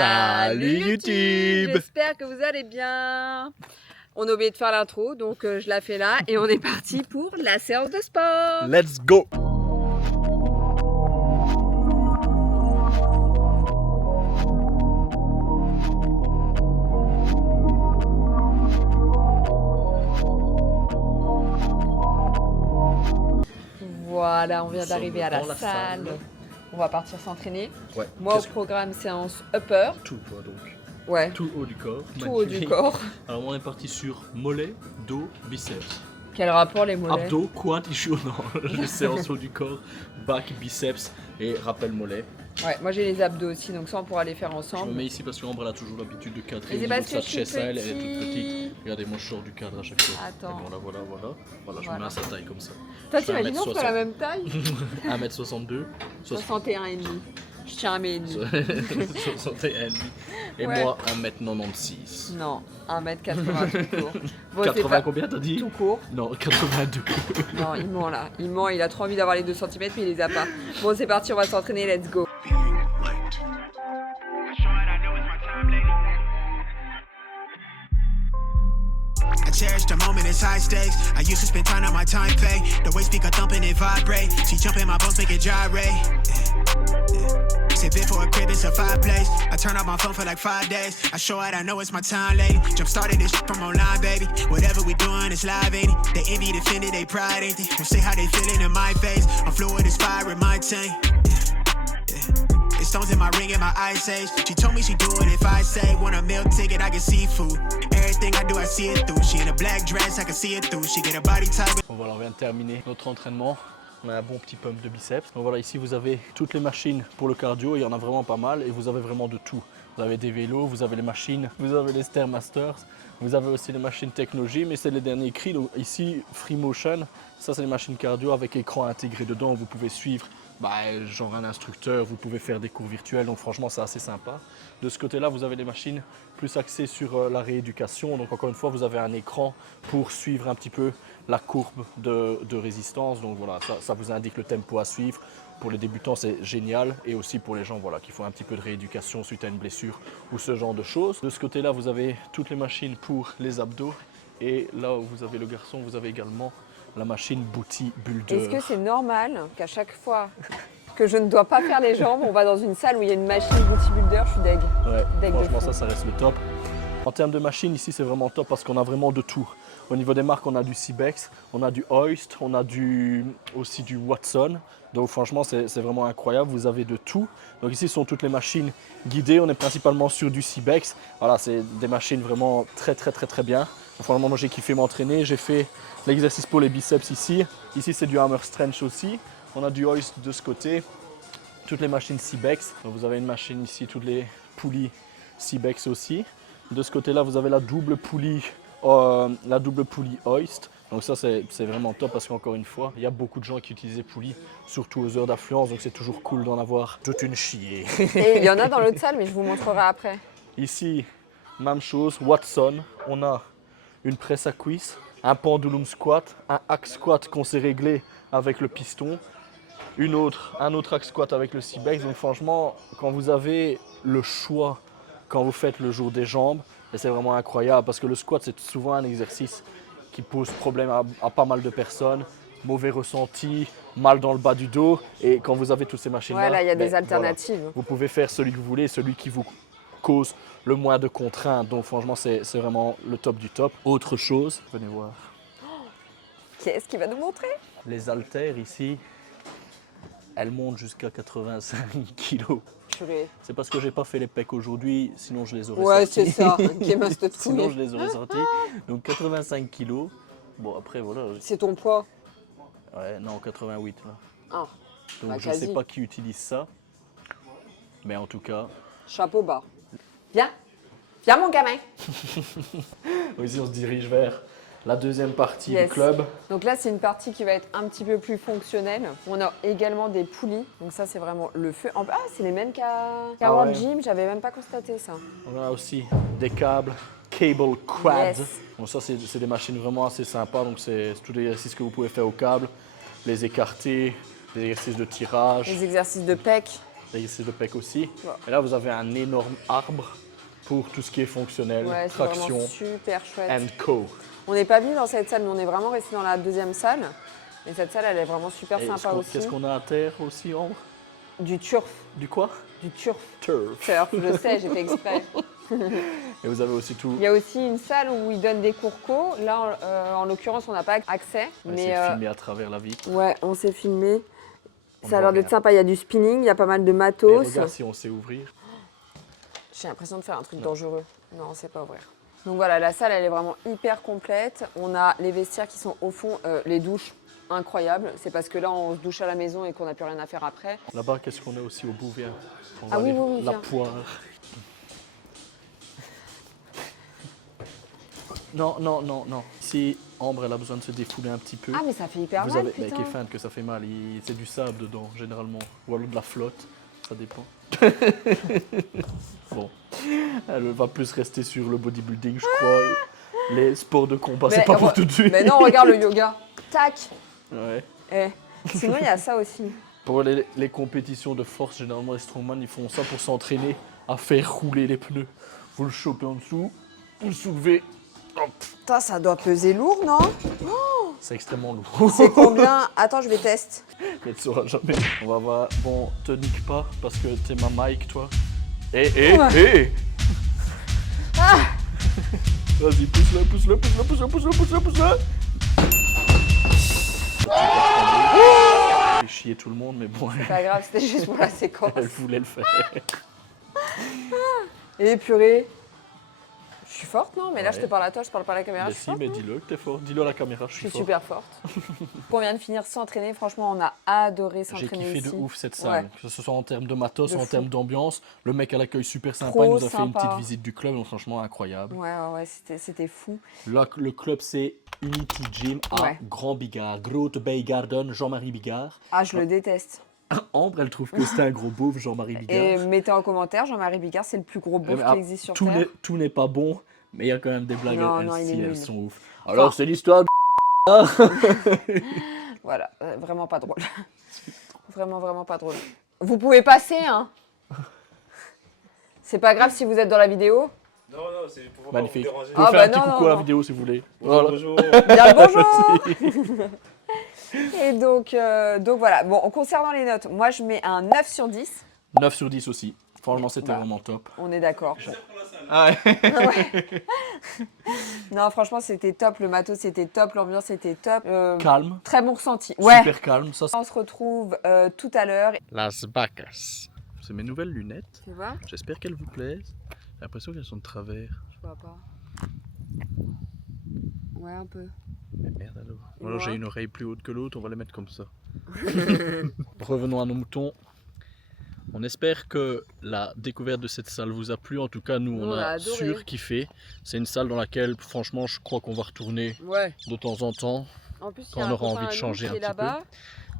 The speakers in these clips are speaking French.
Salut YouTube. J'espère que vous allez bien. On a oublié de faire l'intro, donc je la fais là et on est parti pour la séance de sport. Let's go. Voilà, on vient Nous d'arriver à sommes la dans la salle. salle. On va partir s'entraîner. Ouais. Moi au programme séance upper. Tout toi donc. Ouais, Tout haut du corps. tout haut du corps. Alors on est parti sur mollet, dos, biceps. Quel rapport les mollets? Abdos, quad, ischio, non. Les séances haut du corps, back, biceps et rappel mollet. Ouais, moi j'ai les abdos aussi, donc ça on pourra les faire Je me ensemble. mets ici parce qu'Ambre elle a toujours l'habitude de cadrer. Mais c'est Au niveau parce de que sa je suis chest, elle est toute petit. petite. Regardez, moi je sors du cadre à chaque fois. Attends. Et voilà, voilà. Voilà, je me Voilà. mets à sa taille comme ça. Toi Je fais t'imagines on fait la 1m60. même taille? 1m62. 61,5. Je tiens à mes ennemis. 61,5. Et Ouais. moi 1m96. Non, 1m80 tout court. Bon, c'est 80 pas combien t'as dit? tout court. Non, 82. Non, il ment là. Il ment, il a trop envie d'avoir les 2 cm mais il les a pas. Bon, c'est parti, on va s'entraîner, let's go. I cherish the moment, it's high stakes. I used to spend time on my time pay. The way speaker thumping it vibrate. She jumping my bones, make it gyrate. Sit for a crib, it's a fireplace. I turn off my phone for like 5 days. I show it, I know it's my time lady. Jump started this shit from online, baby. Whatever we doing, it's live, ain't it? They envy, defended, they pride, ain't they? Don't say how they feeling in my face. I'm fluid as fire in my tank. It's stones in my ring and my ice age. She told me she do it if I say want a meal ticket, I get seafood. Everything I do, I see it through. She in a black dress, I can see it through. She get a body type. Bon voilà, on vient de terminer notre entraînement. On a un bon petit pump de biceps. Donc voilà, ici vous avez toutes les machines pour le cardio. Il y en a vraiment pas mal et vous avez vraiment de tout. Vous avez des vélos, vous avez les machines, vous avez les Stairmasters, vous avez aussi les machines technologie, mais c'est les derniers cris. Donc ici, Free Motion, ça c'est les machines cardio avec écran intégré dedans. Vous pouvez suivre genre un instructeur, vous pouvez faire des cours virtuels, donc franchement c'est assez sympa. De ce côté-là, vous avez les machines plus axées sur la rééducation, donc encore une fois, vous avez un écran pour suivre un petit peu la courbe de résistance, donc voilà, ça vous indique le tempo à suivre. Pour les débutants, c'est génial, et aussi pour les gens voilà, qui font un petit peu de rééducation suite à une blessure ou ce genre de choses. De ce côté-là, vous avez toutes les machines pour les abdos, et là où vous avez le garçon, vous avez également la machine Booty Builder. Est-ce que c'est normal qu'à chaque fois que je ne dois pas faire les jambes, on va dans une salle où il y a une machine Booty Builder, je suis deg. Ouais, Deg de franchement fou. ça reste le top. En termes de machines, ici c'est vraiment top parce qu'on a vraiment de tout. Au niveau des marques, on a du Cybex, on a du Hoist, on a aussi du Watson. Donc franchement c'est vraiment incroyable, vous avez de tout. Donc ici ce sont toutes les machines guidées, on est principalement sur du Cybex. Voilà, c'est des machines vraiment très bien. Franchement moi j'ai kiffé m'entraîner, j'ai fait l'exercice pour les biceps ici. Ici c'est du hammer strength aussi. On a du Hoist de ce côté. Toutes les machines Cybex. Donc vous avez une machine ici, toutes les poulies Cybex aussi. De ce côté-là, vous avez la double poulie Hoist. Donc ça, c'est vraiment top parce qu'encore une fois, il y a beaucoup de gens qui utilisent les poulies, surtout aux heures d'affluence. Donc c'est toujours cool d'en avoir toute une chier. Et il y en a dans l'autre salle, mais je vous montrerai après. Ici, même chose, Watson. On a une presse à cuisse, un pendulum squat, un hack squat qu'on s'est réglé avec le piston. Un autre hack squat avec le Cybex. Donc franchement, quand vous avez le choix, quand vous faites le jour des jambes, c'est vraiment incroyable parce que le squat c'est souvent un exercice qui pose problème à pas mal de personnes. Mauvais ressenti, mal dans le bas du dos, et quand vous avez toutes ces machines-là, Ouais, là il y a des voilà, alternatives. vous pouvez faire celui que vous voulez, celui qui vous cause le moins de contraintes. Donc franchement c'est vraiment le top du top. Autre chose, venez voir. Qu'est-ce qu'il va nous montrer? Les haltères ici, elles montent jusqu'à 85 kg. Purée. C'est parce que j'ai pas fait les pecs aujourd'hui, sinon je les aurais Ouais, sortis. c'est ça, qui must te Sinon couiller. je les aurais sortis. Donc 85 kg. Bon après voilà. C'est ton poids. Ouais, non 88 là. Ah, Donc bah, je quasi. sais pas qui utilise ça. Mais en tout cas. Chapeau bas. Viens, viens mon gamin. Ici on se dirige vers la deuxième partie Yes. du club. Donc là, c'est une partie qui va être un petit peu plus fonctionnelle. On a également des poulies. Donc ça, c'est vraiment le feu. Ah, c'est les mêmes qu'à Ah World ouais. Gym. J'avais même pas constaté ça. On a aussi des câbles, cable quad. Yes. Donc ça c'est des machines vraiment assez sympas. Donc c'est tout l'exercice que vous pouvez faire au câble. Les écarter, des exercices de tirage. Les exercices de pec. Et c'est le PEC aussi. Ouais. Et là, vous avez un énorme arbre pour tout ce qui est fonctionnel, Ouais, c'est traction vraiment super chouette. and co. On n'est pas venu dans cette salle, mais on est vraiment resté dans la deuxième salle. Et cette salle, elle est vraiment super Et sympa aussi. qu'est-ce qu'on a à terre aussi, Ambre? Du turf. Du quoi? Du turf. Turf. Turf, je sais, j'ai fait exprès. Et vous avez aussi tout. Il y a aussi une salle où ils donnent des cours co. Là, en l'occurrence, on n'a pas accès. On mais s'est filmé à travers la vitre. ouais, on s'est filmé. On Ça a voit l'air d'être rien. sympa. Il y a du spinning, il y a pas mal de Mais matos. regarde si on sait ouvrir. J'ai l'impression de faire un truc dangereux. Non, on sait pas ouvrir. Donc voilà, la salle, elle est vraiment hyper complète. On a les vestiaires qui sont au fond, les douches incroyables. C'est parce que là, on se douche à la maison et qu'on n'a plus rien à faire après. Là-bas, qu'est-ce qu'on a aussi au bout? Viens. On va Ah oui, aller- oui, La viens. poire. Non, non, non, non. Si Ambre, elle a besoin de se défouler un petit peu. Ah, mais ça fait hyper Vous mal, avez, putain. Kefin, que ça fait mal, c'est du sable dedans, généralement. Ou alors de la flotte, ça dépend. Bon, elle va plus rester sur le bodybuilding, je crois. Les sports de combat, c'est pas pour tout de suite. Mais non, regarde le yoga. Tac. Ouais. Eh. Sinon, il y a ça aussi. Pour les compétitions de force, généralement, les strongman, ils font ça pour s'entraîner à faire rouler les pneus. Vous le chopez en dessous, vous le soulevez. Hop. Putain, ça doit peser lourd, non? C'est extrêmement lourd. C'est combien? Attends, je vais tester. Mais tu sauras jamais. On va voir. Bon, te nique pas parce que t'es ma mic, toi. Eh. Vas-y, pousse-le, pousse-le, pousse-le, pousse-le, pousse-le, pousse-le, pousse-le. J'ai chié tout le monde, mais bon, C'est pas grave, c'était juste pour la séquence. elle voulait le faire. Et purée. Je suis forte, non? Mais là, Ouais. je te parle à toi, je parle pas à la caméra. Mais je suis si, forte, mais non? dis-le que t'es fort. Dis-le à la caméra, je Je suis suis fort. super forte. On vient de finir s'entraîner. Franchement, on a adoré J'ai s'entraîner kiffé ici. de ouf cette salle, Ouais. que ce soit en termes de matos, De en fou. termes d'ambiance. Le mec à l'accueil super sympa, Trop il nous a fait une sympa. petite visite du club, donc franchement incroyable. Ouais, c'était fou. Là, le club c'est Unity Gym à Ouais. Grand Bigard, Grote Bay Garden, Jean-Marie Bigard. Ah, je le déteste. Ambre, elle trouve que c'est un gros beauf, Jean-Marie Bigard. Et mettez en commentaire, Jean-Marie Bigard, c'est le plus gros beauf Ah, qui existe sur Terre. tout n'est pas bon, mais il y a quand même des blagues, Non, elles, non, il est si, elles nul. sont ouf. Alors c'est l'histoire de... Voilà, vraiment pas drôle. Vraiment pas drôle. Vous pouvez passer, hein. C'est pas grave si vous êtes dans la vidéo. Non, c'est pour pas vous Magnifique. Vous déranger. pouvez Ah, faire bah un petit non, coucou non, à la non. vidéo si vous voulez. Bonjour, Voilà. bonjour. Bien le bonjour. Et donc voilà. Bon, concernant les notes, moi je mets un 9 sur 10. 9 sur 10 aussi. Franchement, c'était Bah. vraiment top. On est d'accord. Ah ouais. Ouais. Non, franchement, c'était top. Le matos, c'était top. L'ambiance, c'était top. Calme, Très bon ressenti. Ouais. super calme. Ça, On se retrouve tout à l'heure. Las Vacas. C'est mes nouvelles lunettes. Tu vois? J'espère qu'elles vous plaisent. J'ai l'impression qu'elles sont de travers. Je vois pas. Ouais, un peu. Mais merde alors. Et Alors moi j'ai une oreille plus haute que l'autre, on va les mettre comme ça. Revenons à nos moutons. On espère que la découverte de cette salle vous a plu. En tout cas, nous, on On a a adoré. surkiffé. C'est une salle dans laquelle, franchement, je crois qu'on va retourner Ouais. de temps en temps. En plus, il y Quand a on un aura copain envie de à nous changer qui un est petit là-bas.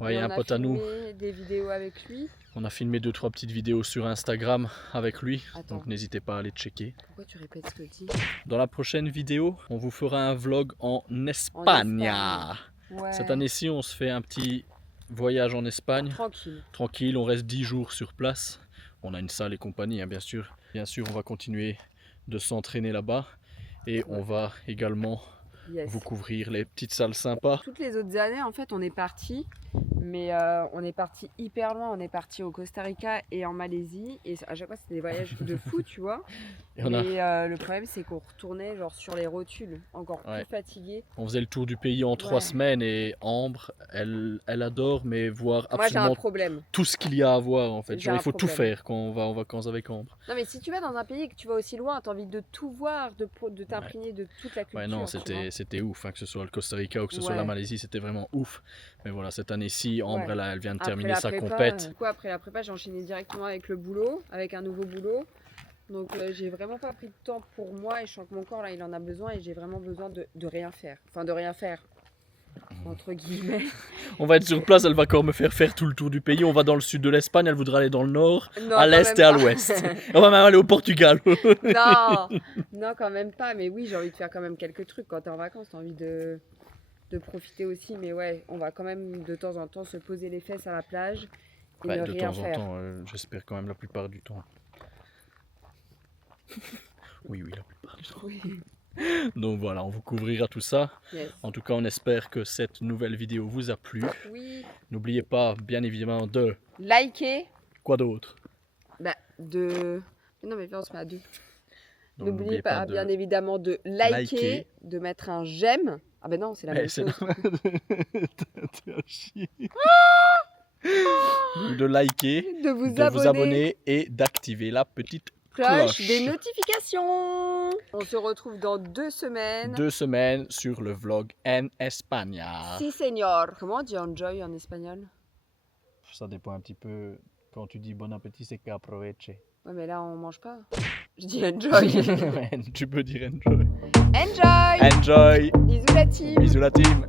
Ouais, il y a Et un on pote à nous. filmé des vidéos avec lui. On a filmé 2-3 petites vidéos sur Instagram avec lui. Attends. Donc n'hésitez pas à aller checker. Pourquoi tu répètes ce que tu dis? Dans la prochaine vidéo, on vous fera un vlog en Espagne. Ouais. Cette année-ci, on se fait un petit voyage en Espagne. Tranquille. Tranquille, on reste 10 jours sur place. On a une salle et compagnie, hein, bien sûr. Bien sûr, on va continuer de s'entraîner là-bas. Et on va également Yes. vous couvrir les petites salles sympas. Toutes les autres années, en fait, on est parti, mais on est parti hyper loin. On est parti au Costa Rica et en Malaisie. Et à chaque fois, c'était des voyages de fou, tu vois. Et on, a, Mais le problème, c'est qu'on retournait genre sur les rotules, encore Ouais. plus fatigués. on faisait le tour du pays en 3 Ouais. semaines. Et Ambre, elle adore, mais voir Moi, j'ai un absolument problème. tout ce qu'il y a à voir en fait. J'ai Genre, il un faut tout problème. faire quand on va en vacances avec Ambre. Non, mais si tu vas dans un pays et que tu vas aussi loin, tu as envie de tout voir, de t'imprégner de toute la culture. Ouais, non, tu vois. c'était ouf, hein, que ce soit le Costa Rica ou que ce soit Ouais. la Malaisie, c'était vraiment ouf. Mais voilà, cette année-ci, Ambre, Ouais. elle vient de Après terminer la sa prépa, compète. Du coup, après la prépa, j'ai enchaîné directement avec le boulot, avec un nouveau boulot. Donc, j'ai vraiment pas pris de temps pour moi et je sens que mon corps, là, il en a besoin et j'ai vraiment besoin de rien faire. Enfin, de rien faire, entre guillemets. On va être sur place, elle va encore me faire tout le tour du pays. On va dans le sud de l'Espagne, elle voudra aller dans le nord, Non, à quand l'est même et à pas. l'ouest. On va même aller au Portugal. Non, non, quand même pas. Mais oui, j'ai envie de faire quand même quelques trucs. Quand t'es en vacances, t'as envie de profiter aussi. Mais ouais, on va quand même de temps en temps se poser les fesses à la plage et Ouais, ne de rien temps en faire. temps, j'espère quand même la plupart du temps. Oui, la plupart du temps. Oui. Donc voilà, on vous couvrira tout ça. Yes. En tout cas, on espère que cette nouvelle vidéo vous a plu. Oui. N'oubliez pas, bien évidemment, de... Likez. Quoi d'autre? Bah, de... Mais non, mais viens, on se met à deux. Donc, N'oubliez pas, de... bien évidemment, de liker, liker. de mettre un j'aime. Ah ben non, c'est la même c'est chose. T'es un chien. Donc, de liker, De vous de vous abonner et d'activer la petite cloche des notifications. On se retrouve dans 2 semaines. 2 semaines sur le vlog en España. Si, señor. Comment on dit enjoy en espagnol? Ça dépend un petit peu. Quand tu dis bon appétit, c'est qu'aproveche. Ouais, mais là, on mange pas. Je dis enjoy. Tu peux dire enjoy. Enjoy. Enjoy. Bisous la team. Bisous la team.